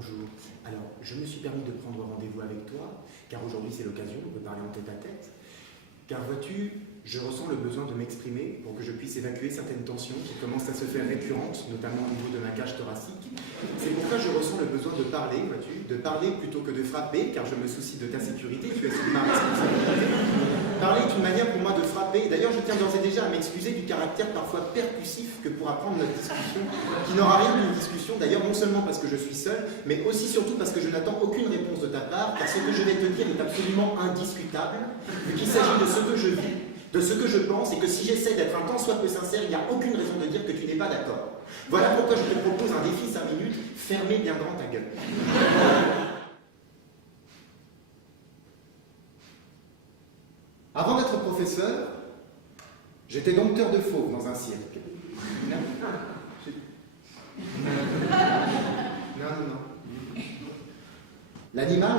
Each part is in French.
Bonjour. Alors, je me suis permis de prendre rendez-vous avec toi, car aujourd'hui c'est l'occasion, on peut parler en tête à tête. Car vois-tu, je ressens le besoin de m'exprimer pour que je puisse évacuer certaines tensions qui commencent à se faire récurrentes, notamment au niveau de ma cage thoracique. C'est pourquoi je ressens le besoin de parler, vois-tu, de parler plutôt que de frapper, car je me soucie de ta sécurité, tu es sous ma responsabilité. Parler est une manière pour moi de frapper. D'ailleurs, je tiens d'ores et déjà à m'excuser du caractère parfois percussif que pourra prendre notre discussion, qui n'aura rien d'une discussion, d'ailleurs non seulement parce que je suis seul, mais aussi surtout parce que je n'attends aucune réponse de ta part, car ce que je vais te dire est absolument indiscutable, vu qu'il s'agit de ce que je vis, de ce que je pense, et que si j'essaie d'être un tant soit peu sincère, il n'y a aucune raison de dire que tu n'es pas d'accord. Voilà pourquoi je te propose un défi 5 minutes, fermez bien grand ta gueule. Avant d'être professeur, j'étais dompteur de fauves dans un cirque. Non. L'animal,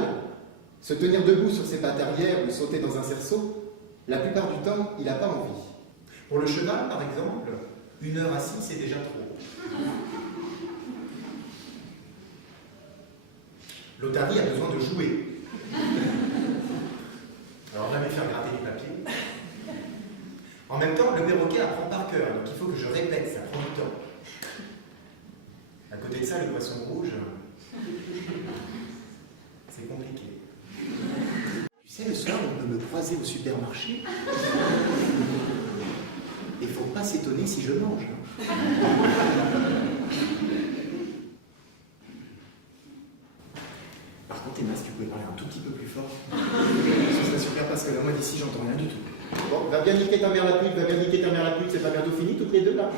se tenir debout sur ses pattes arrière ou sauter dans un cerceau, la plupart du temps, il n'a pas envie. Pour le cheval, par exemple, 1 heure assis, c'est déjà trop. L'otarie a besoin de jouer. Alors, on va me faire gratter les papiers. En même temps, le perroquet apprend par cœur, donc il faut que je répète, ça prend du temps. À côté de ça, le poisson rouge, c'est compliqué. Tu sais, le soir, on peut me croiser au supermarché. Et il ne faut pas s'étonner si je mange. Par contre, Emma, si tu pouvais parler un tout petit peu plus fort, ce serait super parce que là, moi d'ici, j'entends rien du tout. Bon, va bien niquer ta mère la pute, c'est pas bientôt fini toutes les deux là?